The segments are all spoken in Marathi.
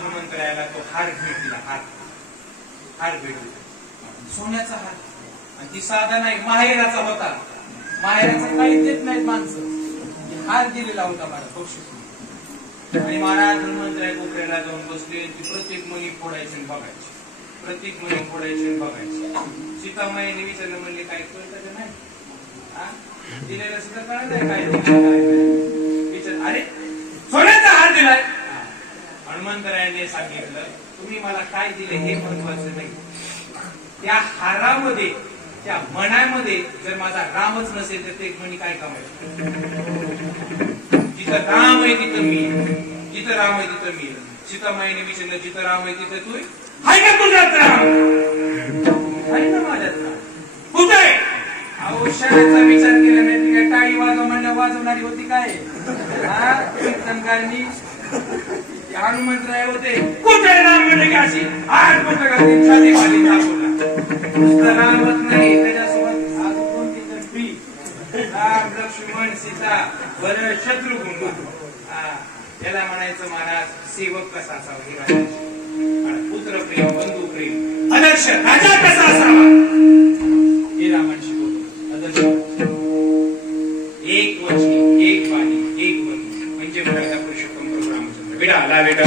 हनुमंतरायाला तो हार भेटला, हार भेटला, सोन्याचा हार. आणि ती साधा नाही, माहेराचा होता. माहेराचा काही देत नाहीत माणसं, हार दिलेला होता महाराज बक्षीस. आणि महाराज हनुमंतराय कोपऱ्याला जाऊन बसले. ती प्रत्येक मणी फोडायची आणि बघायची, प्रत्येक मणी फोडायची आणि बघायची. सीतामाईने विचारलं, म्हणले काय कळतं का नाही? दिलेलं सुद्धा कळत नाही काय विचार. अरे सोन्याचा हार दिलाय. हनुमंतरायाने सांगितलं, तुम्ही मला काय दिले हे महत्वाचं नाही, त्या हारामध्ये, त्या मनामध्ये जर माझा रामच नसेल तर ते मणी काय कामायचं? जिथं राम आहे तिथं मी, जिथं राम आहे तिथं मी. सीतामाईने विचारलं, जिथं राम आहे तिथं तू आहे का? तुझ्यात राम आहे ना? माझ्यात राम कुठे आहे? अहो शहराचा विचार केला नाही, काय टाळी वाजव म्हणलं वाजवणारी होती काय? कीर्तनकारणी हनुमंतराय होते. कुठे राम म्हणले की अशी आठ पत्र घालून छाती खाली दाखवला. नुसतं रामच नाही, त्याच्यासोबत अजून कोणती तर बी, राम लक्ष्मण सीता बरं शत्रुघ्न. याला म्हणायचं महाराज सेवक कसा असावा हे राजाचे, पुत्र प्रेम, बंधू प्रेम, आदर्श राजा कसा असावा हे रामाने शिकवतो. आदर्श एक वचनी, एक वाणी, एक वचनी म्हणजे मर्यादा पुरुषोत्तम प्रभू रामचंद्र. बेटा आला बेटा.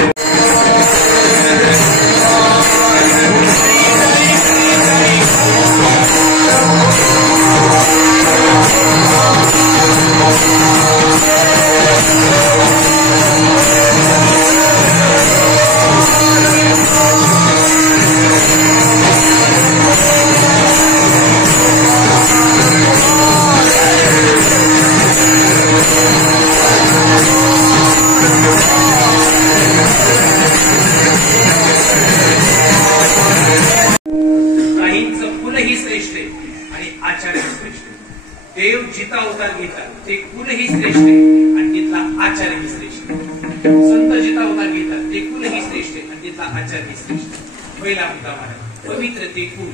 देव जिता अवतार घेतात ते कुलही श्रेष्ठ आणि तिथला आचार्यही श्रेष्ठ. संत जिता अवतार घेतात ते कुलही श्रेष्ठ आणि तिथला आचार्यही श्रेष्ठ. पहिला मुद्दा महाराज, पवित्र ते कुल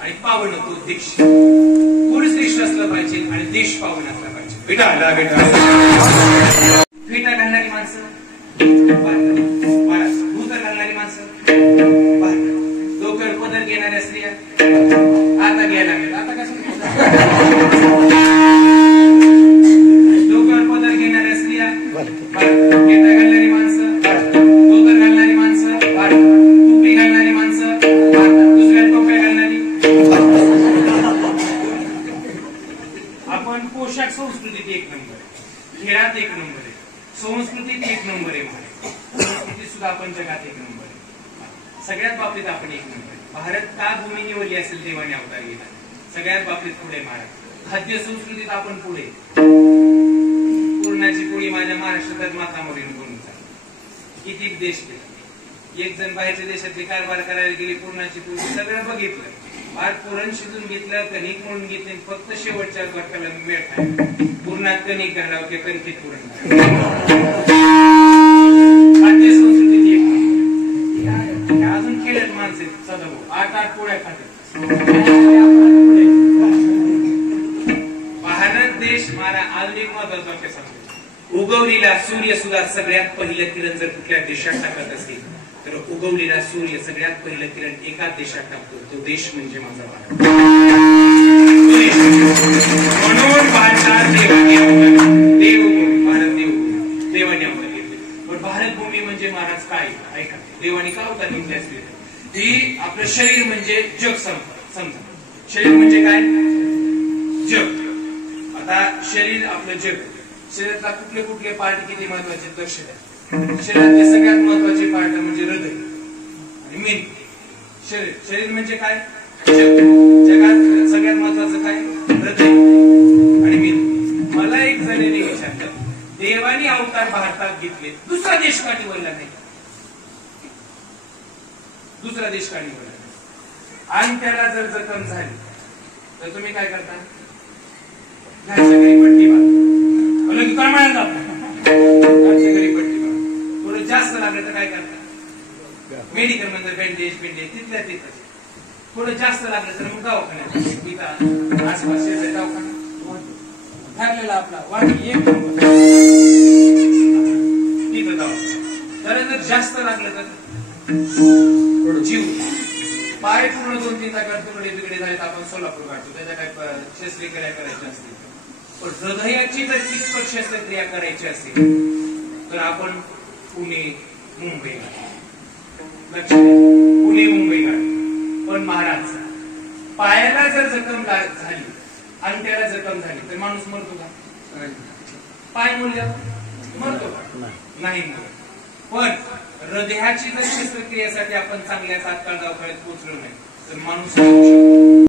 आणि पावन तो देश. कुल श्रेष्ठ असलं पाहिजे आणि देश पावन असला पाहिजे. बेटा फेटा घालणारी माणसं महाराज, धूतर घालणारी माणसं, डोक्यावर पदर घेणाऱ्या स्त्रिया आता घ्यायला लागेल. आता कसं डोक्यावर पदर घेणाऱ्या स्त्रिया, फेटा घालणारी माणसं, धोतर घालणारी माणसं, टोपी घालणारी माणसं, दुसऱ्या टोप्या घालणारी. आपण पोशाख संस्कृतीत एक नंबर आहे, खेळात एक नंबर आहे, संस्कृतीत एक नंबर आहे, संस्कृतीत सुद्धा आपण जगात एक नंबर आहे. सगळ्यात बाबतीत आपण एक नंबर आहे. भारत का भूमी निवडली असेल देवाने अवतार घेतला. सगळ्यात बाबतीत पुढे महाराज. खाद्य संस्कृतीत आपण पुढे. पुरणाची पोळी माझ्या महाराष्ट्रात माता मोरीने करून चालली. किती देश केले. एक जण बाहेरच्या देशातली कारभार करायला गेली, पुरणाची पोळी सगळं बघितलं, फार पुरण शिजून घेतलं, कणिक म्हणून घेतली, फक्त शेवटच्या घटकाला वेळ खायला. पुरणात कणिक घालावं की कणकीत पुरण. खाद्य संस्कृतीत एक अजून खेळत माणसे सदाभाऊ 8-8 पोळ्या खातात. भारत देश मला अजून एक महत्वाचा सांगतो. उगवलेला सूर्य सुद्धा सगळ्यात पहिलं किरण जर कुठल्या देशात टाकत असेल तर उगवलेला सूर्य सगळ्यात पहिलं किरण एकाच देशात टाकतो. तो देश म्हणजे माझा भारत. म्हणून भारतात देवाने देवभूमी, भारत देवभूमी देवाने अवतार घेतले. पण भारत भूमी म्हणजे महाराज काय ऐका, देवाने का अवतार घेतले असले ती आपलं शरीर म्हणजे जग. समजा शरीर म्हणजे काय? जग. आता शरीर आपलं जग. शरीरातला कुठले कुठले पार्ट किती महत्वाचे लक्ष द्या. शरीरातले सगळ्यात महत्वाचे पार्ट म्हणजे हृदय आणि मेंदू. शरीर म्हणजे काय? जग. जगात सगळ्यात महत्वाचं काय? हृदय आणि मेंदू. मला एक जणांनी विचारलं, देवाने अवतार भारतात घेतले, दुसरा देश का निवडला नाही? दुसरा देश का निवडला नाही? आणि त्याला जर जखम झाली तर तुम्ही काय करता? घरच्या घरी पट्टी बांधता. की काय घरच्या घरी पट्टी बांधता. थोडं जास्त लागलं तर काय करता? मेडिकल मध्ये बँडेज तिथल्या तिथं. थोडं जास्त लागलं तर मग दवाखान्यात. तिथं आसपास दवाखाना ठरलेला आपला वाटी एक तिथं दवाखाना. जर जास्त लागलं तर जीव पाय पूर्ण 2-3 जागा तुकडे बिकडे झाले तर आपण सोलापूर काढतो, त्याच्या काय शस्त्रक्रिया करायची असते. पण हृदयाची जर किचकट शस्त्रक्रिया करायची असेल तर आपण पुणे मुंबई लक्षात पुणे मुंबई काढतो. पण महाराज पायाला जर जखम झाली आणि त्याला जखम झाली तर माणूस मरतो का? पाय मूल्य मरतो का? नाही मरत. पण हृदयाची जर शस्त्रक्रियेसाठी आपण चांगल्या तात्काळ दवाखान्यात पोहोचलो नाही तर माणूस मरू शकतो.